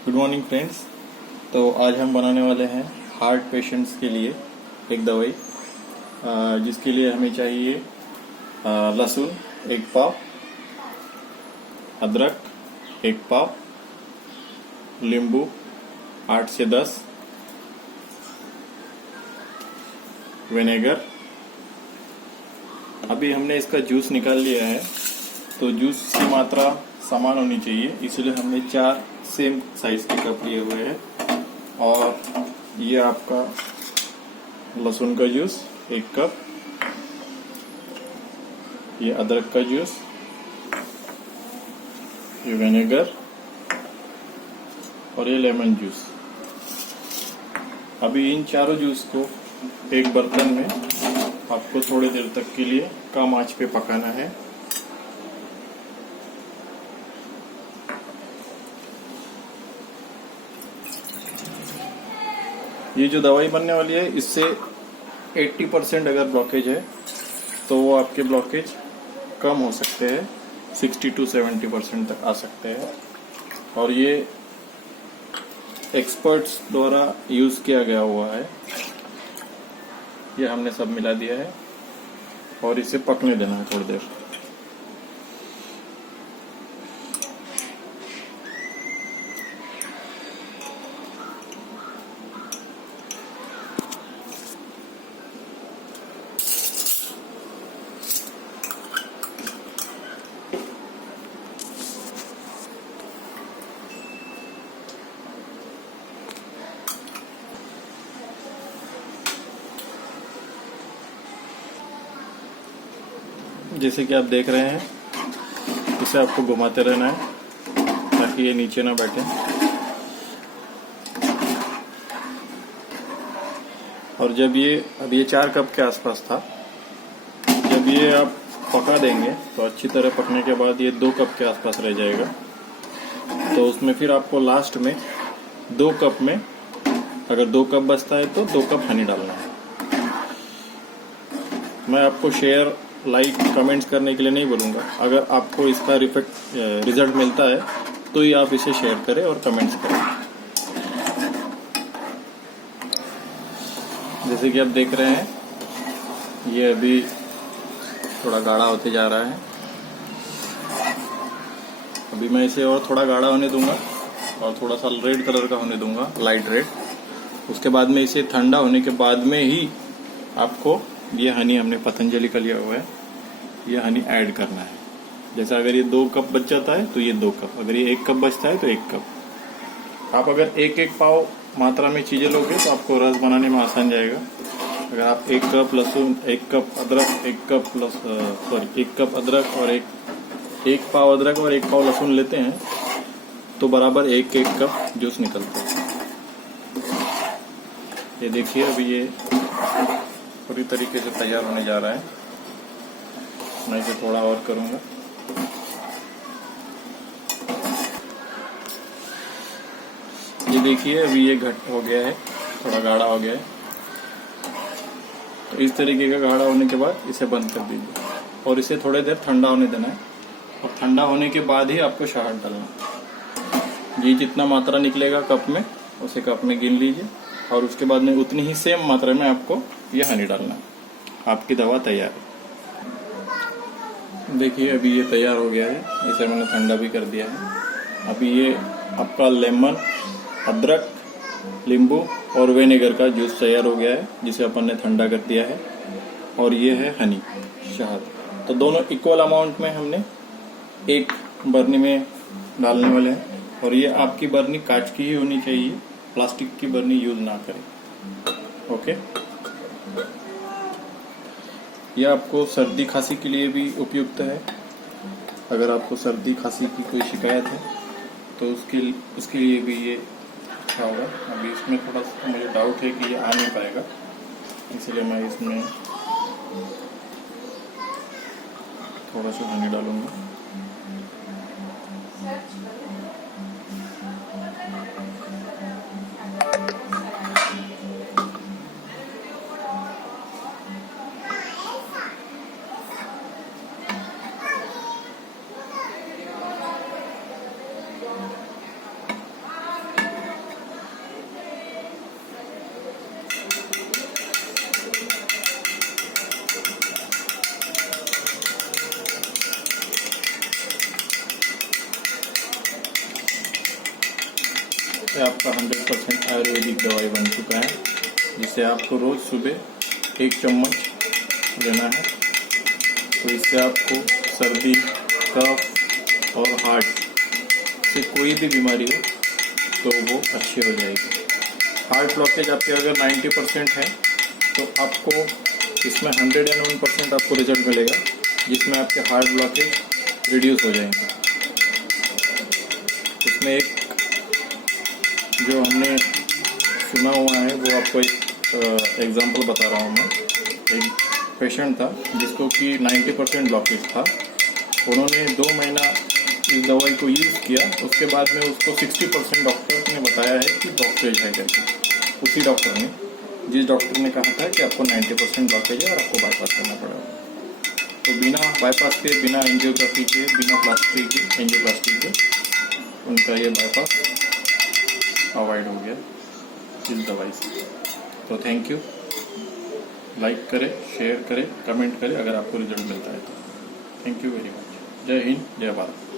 Good morning friends. तो आज हम बनाने वाले हैं हार्ट पेशेंट्स के लिए एक दवाई, जिसके लिए हमें चाहिए लहसुन 1 पाव, अदरक 1 पाव, नींबू 8 से 10, विनेगर। अभी हमने इसका जूस निकाल लिया है, तो जूस की मात्रा समान होनी चाहिए, इसलिए हमने 4 सेम साइज के कप लिए हुए हैं। और ये आपका लहसुन का जूस 1 कप, ये अदरक का जूस, ये विनेगर और ये लेमन जूस। अभी इन चारों जूस को एक बर्तन में आपको थोड़ी देर तक के लिए कम आंच पे पकाना है। ये जो दवाई बनने वाली है, इससे 80% अगर ब्लॉकेज है तो वो आपके ब्लॉकेज कम हो सकते हैं, 60 to 70% तक आ सकते हैं। और ये एक्सपर्ट्स द्वारा यूज किया गया हुआ है। ये हमने सब मिला दिया है और इसे पकने देना है थोड़ी देर। जैसे कि आप देख रहे हैं, इसे आपको घुमाते रहना है ताकि ये नीचे ना बैठे। और जब अब ये 4 कप के आसपास था, जब ये आप पका देंगे तो अच्छी तरह पकने के बाद ये 2 कप के आसपास रह जाएगा। तो उसमें फिर आपको लास्ट में 2 कप में, अगर 2 कप बचता है तो 2 कप हनी डालना है। मैं आपको शेयर, लाइक, कमेंट्स करने के लिए नहीं बोलूँगा। अगर आपको इसका रिजल्ट मिलता है तो ही आप इसे शेयर करें और कमेंट्स करें। जैसे कि आप देख रहे हैं, ये अभी थोड़ा गाढ़ा होते जा रहा है। अभी मैं इसे और थोड़ा गाढ़ा होने दूंगा और थोड़ा सा रेड कलर का होने दूंगा, लाइट रेड। उसके बाद में इसे ठंडा होने के बाद में ही आपको ये हनी, हमने पतंजलि का लिया हुआ है, ये हनी ऐड करना है। जैसा अगर ये 2 कप बच जाता है तो ये 2 कप, अगर ये 1 कप बचता है तो 1 कप। आप अगर 1-1 पाव मात्रा में चीजें लोगे तो आपको रस बनाने में आसान जाएगा। अगर आप 1 कप लहसुन, 1 कप अदरक, 1 कप अदरक और 1 पाव अदरक और 1 पाव लहसुन लेते हैं तो बराबर 1-1 कप जूस निकलता है। ये देखिए, अभी ये पूरी तरीके से तैयार होने जा रहा है। मैं इसे थोड़ा और करूंगा। ये देखिए, अभी ये घट हो गया है, थोड़ा गाढ़ा हो गया है। तो इस तरीके का गाढ़ा होने के बाद इसे बंद कर दीजिए और इसे थोड़ी देर ठंडा होने देना है। और ठंडा होने के बाद ही आपको शहद डालना है। ये जितना मात्रा निकलेगा कप में, उसे कप में गिन लीजिए और उसके बाद में उतनी ही सेम मात्रा में आपको ये हनी डालना है। आपकी दवा तैयार है। देखिए, अभी ये तैयार हो गया है, इसे मैंने ठंडा भी कर दिया है। अभी ये आपका लेमन, अदरक, नींबू और विनेगर का जूस तैयार हो गया है, जिसे अपन ने ठंडा कर दिया है। और ये है हनी, शहद। तो दोनों इक्वल अमाउंट में हमने एक बरनी में डालने वाले हैं। और ये आपकी बरनी कांच की ही होनी चाहिए, प्लास्टिक की बरनी यूज ना करें। ओके। यह आपको सर्दी खांसी के लिए भी उपयुक्त है। अगर आपको सर्दी खांसी की कोई शिकायत है तो उसके लिए भी ये अच्छा होगा। अभी इसमें थोड़ा सा मुझे डाउट है कि ये आ नहीं पाएगा, इसलिए मैं इसमें थोड़ा सा हनी डालूंगा। ये आपका 100% आयुर्वेदिक दवाई बन चुका है, जिसे आपको रोज़ सुबह 1 चम्मच लेना है। तो इससे आपको सर्दी, कफ और हार्ट से कोई भी बीमारी हो तो वो अच्छी हो जाएगी। हार्ट ब्लॉकेज आपके अगर 90% है तो आपको इसमें 101% आपको रिजल्ट मिलेगा, जिसमें आपके हार्ट ब्लॉकेज रिड्यूस हो जाएंगे। इसमें एक जो हमने सुना हुआ है वो आपको एक एग्जांपल बता रहा हूँ मैं। एक पेशेंट था जिसको कि 90% ब्लॉकेज था। उन्होंने 2 महीना इस दवाई को यूज़ किया, उसके बाद में उसको 60% डॉक्टर ने बताया है कि ब्लॉकेज है करके। उसी डॉक्टर ने, जिस डॉक्टर ने कहा था कि आपको 90% ब्लॉकेज है और आपको बाईपास करना पड़ेगा। तो बिना बाईपास के, बिना एंजियोग्राफी के, बिना प्लास्टिक के, एंजियोप्लास्टी के उनका ये बाईपास अवॉइड हो गया इस दवाई से। तो थैंक यू। लाइक करें, शेयर करें, कमेंट करें अगर आपको रिजल्ट मिलता है तो। Thank you very much. जय हिंद, जय भारत।